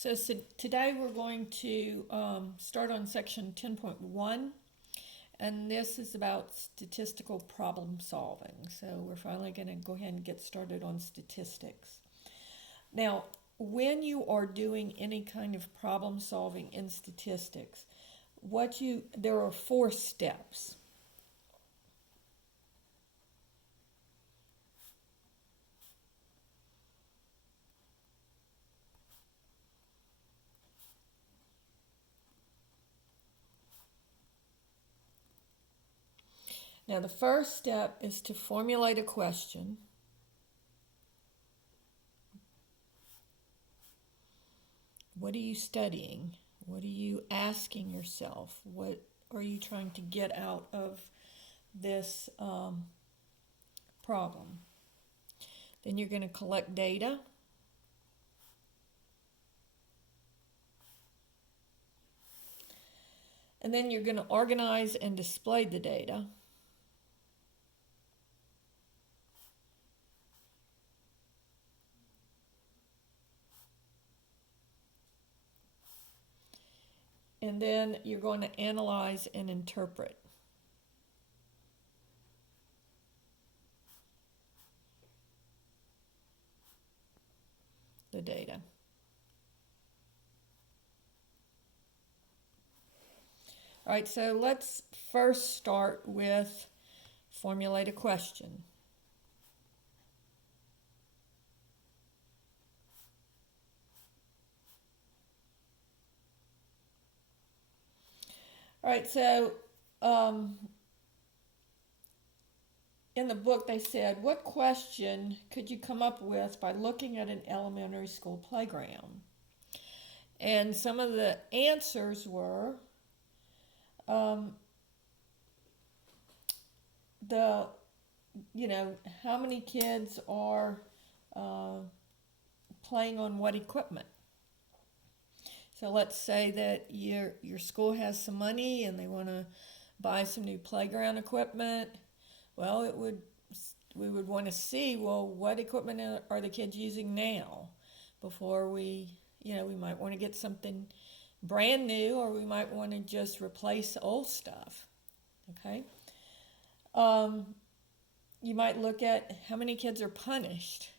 So today we're going to start on section 10.1, and this is about statistical problem solving. So we're finally going to go ahead and get started on statistics. Now, when you are doing any kind of problem solving in statistics, there are 4 steps. Now, the first step is to formulate a question. What are you studying? What are you asking yourself? What are you trying to get out of this problem? Then you're going to collect data. And then you're going to organize and display the data. And then you're going to analyze and interpret. The data. All right, so let's first start with formulate a question. All right, so in the book they said, what question could you come up with by looking at an elementary school playground? And some of the answers were how many kids are playing on what equipment? So let's say that your school has some money and they want to buy some new playground equipment. Well, we would want to see, well, what equipment are the kids using now before we might want to get something brand new, or we might want to just replace old stuff. Okay. You might look at how many kids are punished,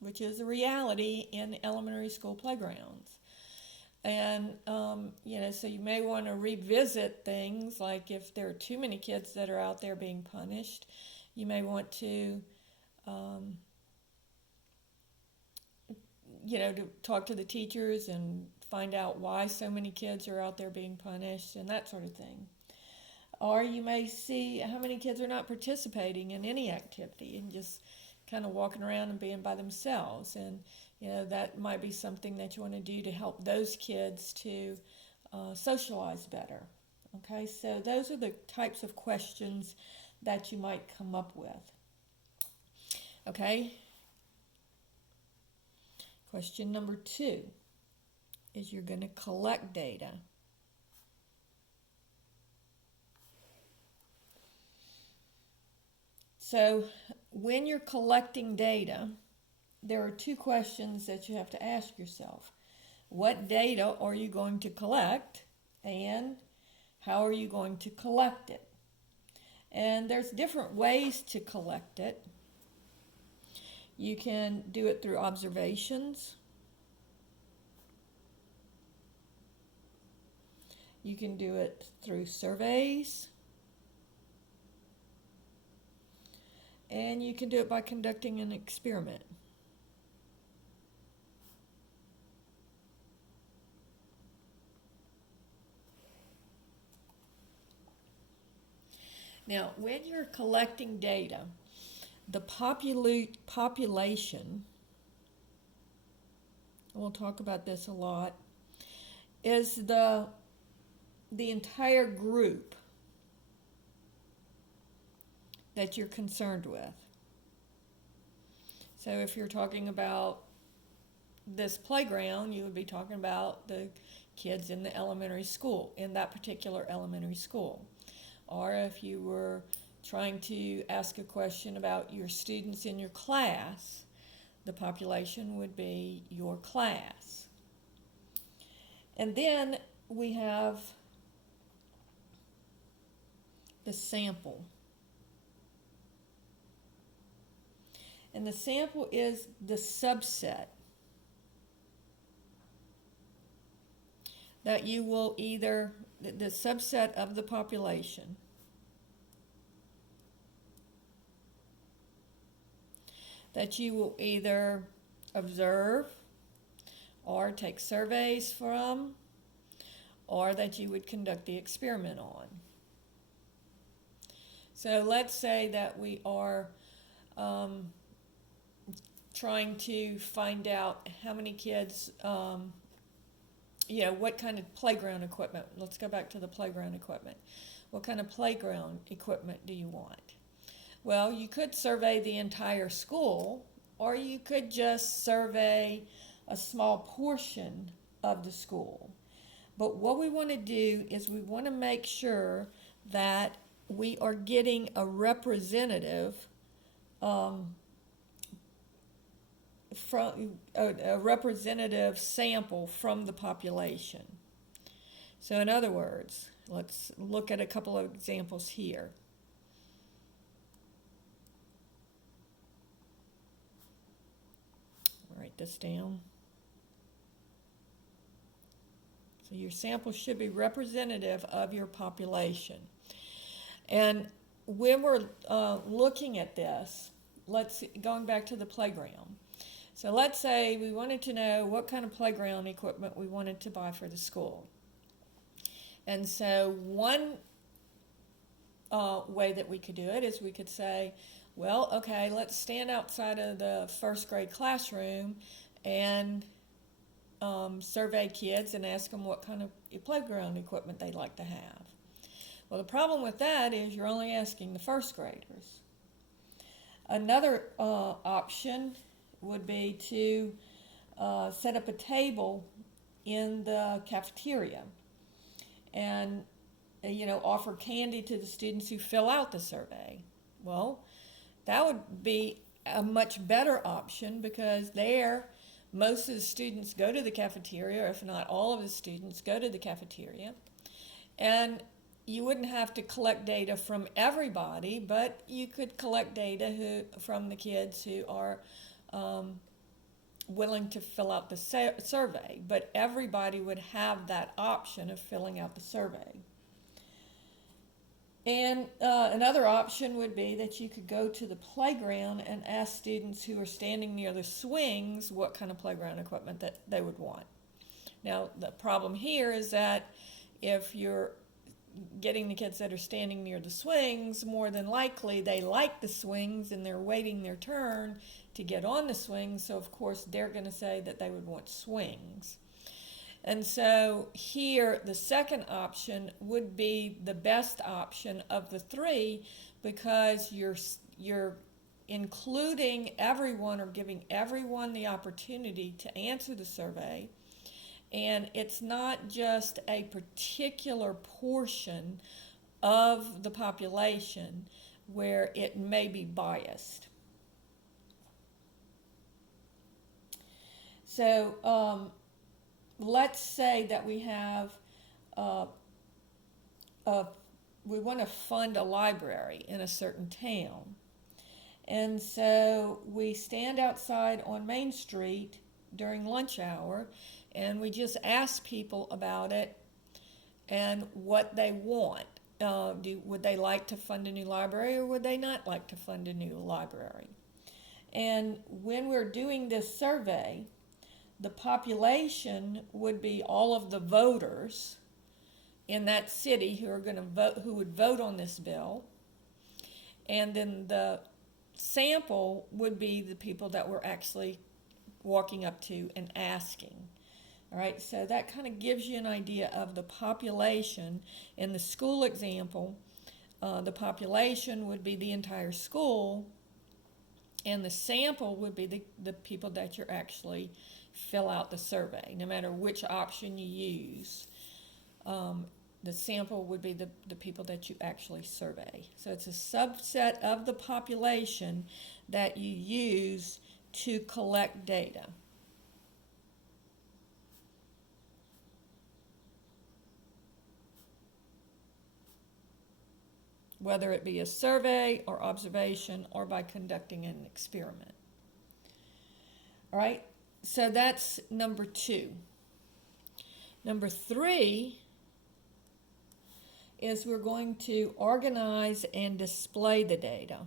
which is a reality in elementary school playgrounds. And, so you may want to revisit things like if there are too many kids that are out there being punished, you may want to, to talk to the teachers and find out why so many kids are out there being punished and that sort of thing. Or you may see how many kids are not participating in any activity and just kind of walking around and being by themselves. And that might be something that you want to do to help those kids to socialize better. Okay, so those are the types of questions that you might come up with. Okay. Question number 2 is you're going to collect data. So when you're collecting data, there are 2 questions that you have to ask yourself. What data are you going to collect, and how are you going to collect it? And there's different ways to collect it. You can do it through observations. You can do it through surveys. And you can do it by conducting an experiment. Now, when you're collecting data, the population, we'll talk about this a lot, is the entire group that you're concerned with. So if you're talking about this playground, you would be talking about the kids in the elementary school, in that particular elementary school. Or if you were trying to ask a question about your students in your class, the population would be your class. And then we have the sample. And the sample is the subset that you will either, the subset of the population, that you will either observe or take surveys from, or that you would conduct the experiment on. So let's say that we are trying to find out how many kids, what kind of playground equipment. Let's go back to the playground equipment. What kind of playground equipment do you want? Well, you could survey the entire school, or you could just survey a small portion of the school. But what we want to do is we want to make sure that we are getting a representative sample from the population. So in other words, let's look at a couple of examples here. Write this down. So your sample should be representative of your population. And when we're looking at this, going back to the playground. So let's say we wanted to know what kind of playground equipment we wanted to buy for the school. And so one way that we could do it is we could say, well, okay, let's stand outside of the first grade classroom and survey kids and ask them what kind of playground equipment they'd like to have. Well, the problem with that is you're only asking the first graders. Another option would be to set up a table in the cafeteria and offer candy to the students who fill out the survey. Well, that would be a much better option because there most of the students go to the cafeteria, if not all of the students go to the cafeteria, and you wouldn't have to collect data from everybody, but you could collect data from the kids who are willing to fill out the survey, but everybody would have that option of filling out the survey. And another option would be that you could go to the playground and ask students who are standing near the swings what kind of playground equipment that they would want. Now, the problem here is that if you're getting the kids that are standing near the swings, more than likely they like the swings and they're waiting their turn to get on the swings, so of course they're going to say that they would want swings. And so here the second option would be the best option of the three because you're including everyone or giving everyone the opportunity to answer the survey. And it's not just a particular portion of the population where it may be biased. So let's say that we have, we want to fund a library in a certain town. And so we stand outside on Main Street during lunch hour and we just ask people about it and what they want. Would they like to fund a new library or would they not like to fund a new library? And when we're doing this survey, the population would be all of the voters in that city who are going to vote, who would vote on this bill, and then the sample would be the people that we're actually walking up to and asking. All right, so that kind of gives you an idea of the population. In the school example, the population would be the entire school, and the sample would be the people that you're actually fill out the survey. No matter which option you use, the sample would be the people that you actually survey. So it's a subset of the population that you use to collect data. whether it be a survey or observation or by conducting an experiment. All right, so that's number 2. Number 3 is we're going to organize and display the data.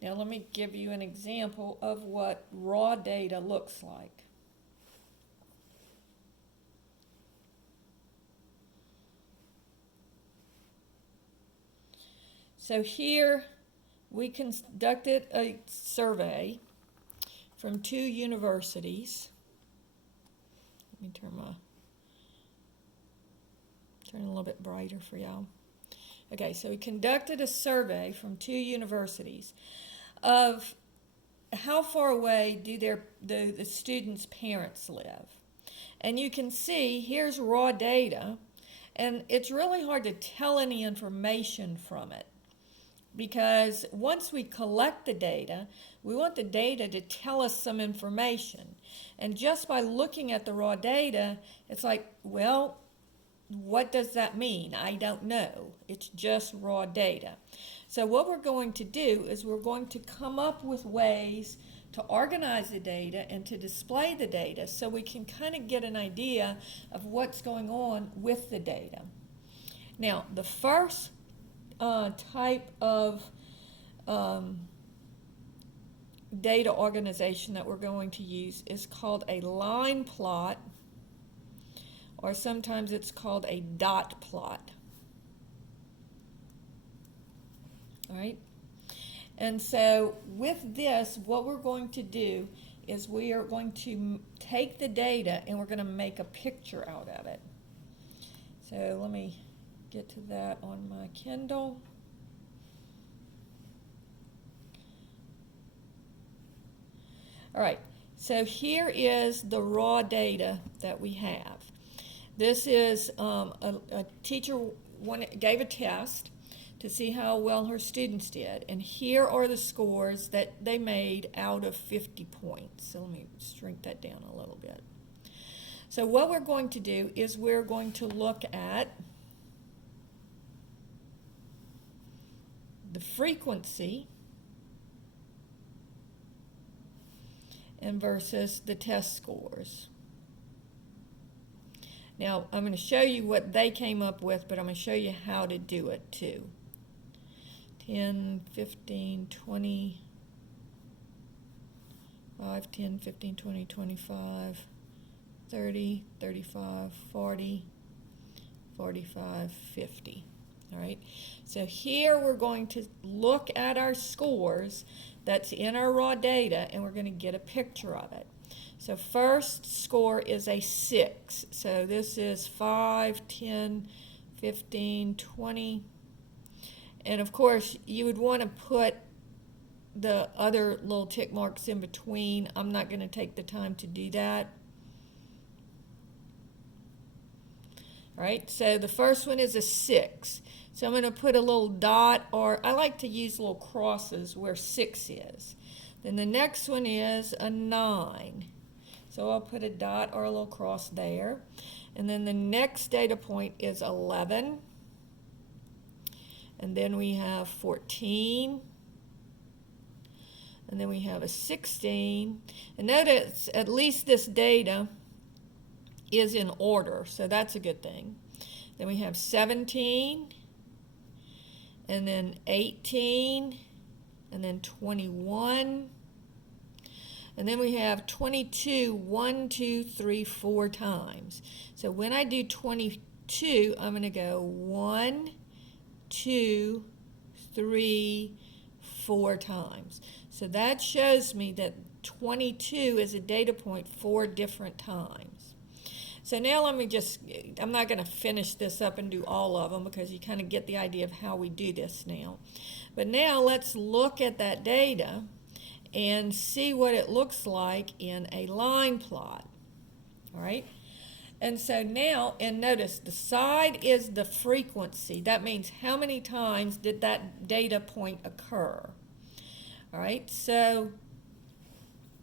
Now let me give you an example of what raw data looks like. So here we conducted a survey from 2 universities. Let me turn it a little bit brighter for y'all. Okay, so we conducted a survey from 2 universities of how far away do the students' parents live. And you can see here's raw data, and it's really hard to tell any information from it, because once we collect the data, we want the data to tell us some information. And just by looking at the raw data, it's like, well, what does that mean? I don't know. It's just raw data. So what we're going to do is we're going to come up with ways to organize the data and to display the data so we can kind of get an idea of what's going on with the data. Now, the first type of data organization that we're going to use is called a line plot, or sometimes it's called a dot plot. All right? And so with this, what we're going to do is we are going to take the data and we're going to make a picture out of it. So let me get to that on my Kindle. All right, so here is the raw data that we have. This is a teacher gave a test to see how well her students did, and here are the scores that they made out of 50 points. So let me shrink that down a little bit. So what we're going to do is we're going to look at the frequency and versus the test scores. Now, I'm going to show you what they came up with, but I'm going to show you how to do it too. 10, 15, 20, 5, 10, 15, 20, 25, 30, 35, 40, 45, 50. All right, so here we're going to look at our scores that's in our raw data, and we're going to get a picture of it. So first score is a 6. So this is 5, 10, 15, 20. And of course, you would want to put the other little tick marks in between. I'm not going to take the time to do that. All right, so the first one is a 6. So I'm going to put a little dot, or I like to use little crosses where 6 is. Then the next one is a 9. So I'll put a dot or a little cross there. And then the next data point is 11. And then we have 14. And then we have a 16. And notice at least this data is in order, so that's a good thing. Then we have 17, and then 18, and then 21, and then we have 22, 1, 2, 3, 4 times. So when I do 22, I'm going to go 1, 2, 3, 4 times. So that shows me that 22 is a data point 4 different times. So now let me I'm not going to finish this up and do all of them because you kind of get the idea of how we do this now. But now let's look at that data and see what it looks like in a line plot. All right? And so now, and notice the side is the frequency. That means how many times did that data point occur. All right, so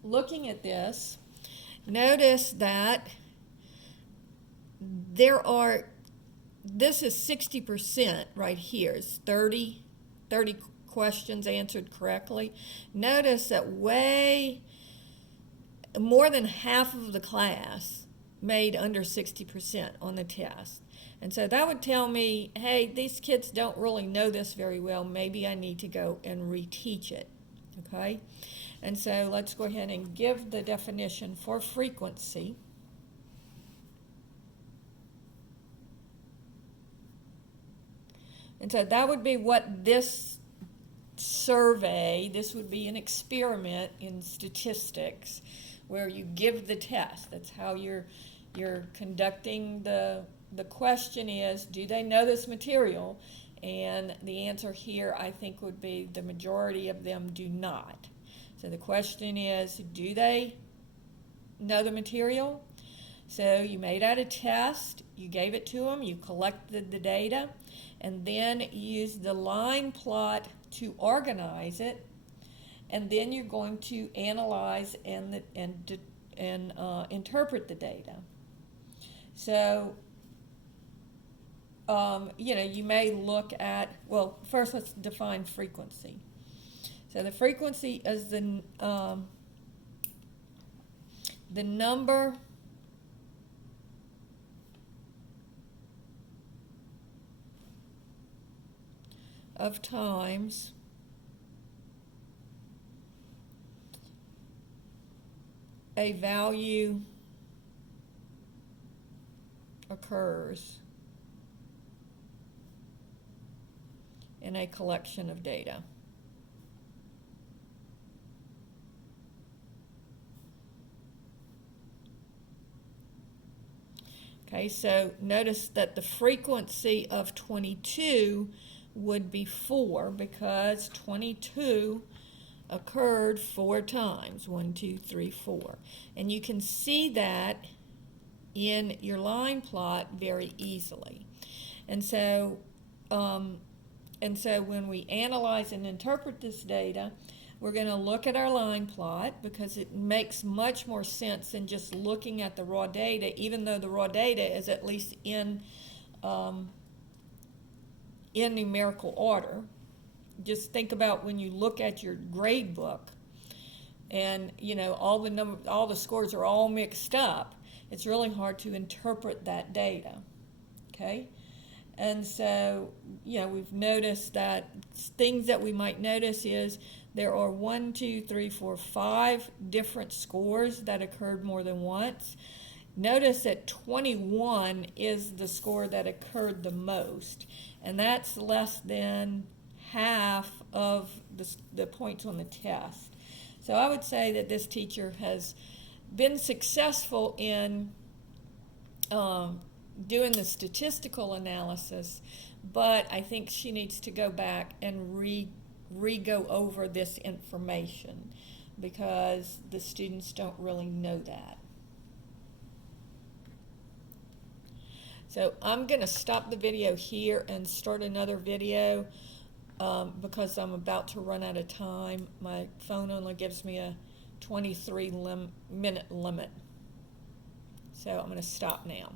looking at this, notice that this is 60% right here. It's 30 questions answered correctly. Notice that way more than half of the class made under 60% on the test. And so that would tell me, hey, these kids don't really know this very well. Maybe I need to go and reteach it, okay? And so let's go ahead and give the definition for frequency. And so that would be what this survey, this would be an experiment in statistics where you give the test. That's how you're conducting the question is, do they know this material? And the answer here, I think, would be the majority of them do not. So the question is, do they know the material? So you made out a test, you gave it to them, you collected the data, and then you used the line plot to organize it, and then you're going to analyze and interpret the data. So, you may look at, well, first let's define frequency. So the frequency is the number of times a value occurs in a collection of data. Okay, so notice that the frequency of 22 would be 4 because 22 occurred 4 times. 1, 2, 3, 4. And you can see that in your line plot very easily. And so when we analyze and interpret this data, we're going to look at our line plot because it makes much more sense than just looking at the raw data, even though the raw data is at least in numerical order. Just think about when you look at your grade book and all the scores are all mixed up. It's really hard to interpret that data. Okay? And so, we've noticed that things that we might notice is there are 1, 2, 3, 4, 5 different scores that occurred more than once. Notice that 21 is the score that occurred the most, and that's less than half of the points on the test. So I would say that this teacher has been successful in doing the statistical analysis, but I think she needs to go back and re-go over this information because the students don't really know that. So I'm going to stop the video here and start another video because I'm about to run out of time. My phone only gives me a 23-minute limit. So I'm going to stop now.